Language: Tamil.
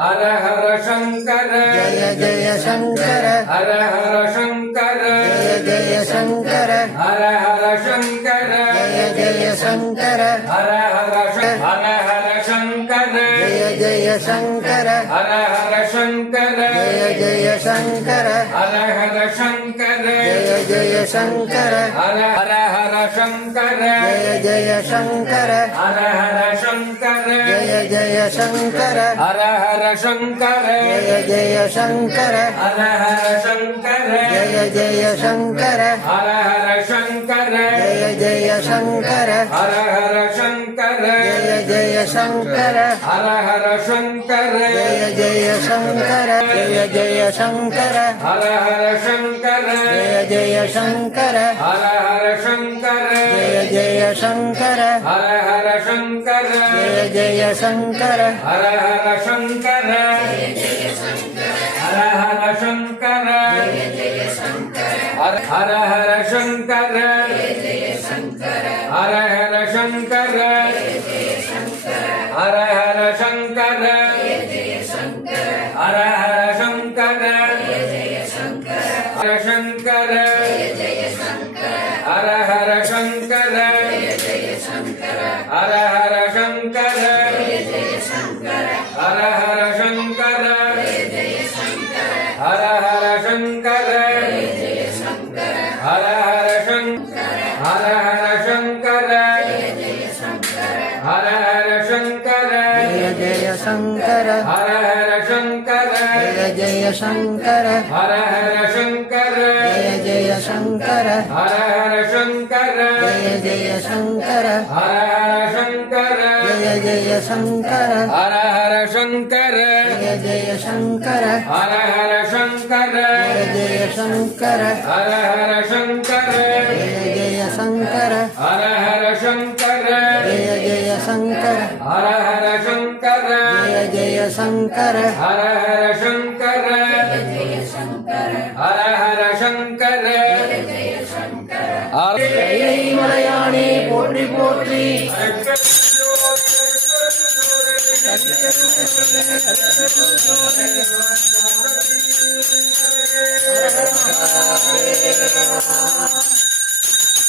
ஹர ஹர சங்கர ஜய ஜய சங்கர ஹர ஹர சங்கர ஜய ஜய சங்கர ஹர ஹர சங்கர ஜய ஜய சங்கர ஹர ஹர சங்கர ஜய ஜய சங்கர ஹர ஹர சங்கர ஜய ஜய சங்கர ஹர ஹர சங்கர ஜய ஜய சங்கர ஹர ஹர சங்கர ஜய ஜய சங்கர ஹர ஹர சங்கர ஜய ஜய சங்கர ஹர ஹர சங்கர ஜய ஜய சங்கர ஹர ஹர சங்கர ஜய ஜய சங்கர ஹர ஹர சங்கர ஜய ஜய சங்கர ஹர ஹர சங்கர ஜய ஜய சங்கர ஹர ஹர சங்கர ஜய ஜய சங்கர ஜய ஜய சங்கர ஹர ஹர சங்கர ஜய ஜய சங்கர ஹர ஹர சங்கர ஜய ஜய சங்கர ஹர ஹர சங்கர ஜய ஜய சங்கர ஹர ஹர சங்கர ஹர ஹர சங்கர ஹர ஹர சங்கர ஹர ஹர சங்கர ஹர ஹர சங்கர ஹர ஹர சங்கர ஹர சங்கர ஹர ஹர சங்கர ஹர ஹர சங்கர ஹர ஹர சங்கர ஹர ஹர சங்கர ஹர ஹர சங்கர ஹர ஹர சங்கர ஜய ஜய சங்கர ஹர ஹர சங்கர ஜய ஜய சங்கர ஹர ஹர சங்கர ஜய ஜய சங்கர ஹர ஹர சங்கர ஜய ஜய சங்கர ஹர ஹர சங்கர ஜய ஜய சங்கர ஹர ஹர சங்கர ஜய ஜய சங்கர ஹர ஹர சங்கர ஜய ஜய சங்கர ஹர ஹர சங்கர ஜய ஜய சங்கர ஹர ஹர சங்கர ஜய ஜய சங்கர ஹர ஹர சங்கர ஜய ஜய சங்கர ஹர ஹர சங்கர ஹர ஹர சங்கர கைலை மலையானே போற்றி போற்றி ஹர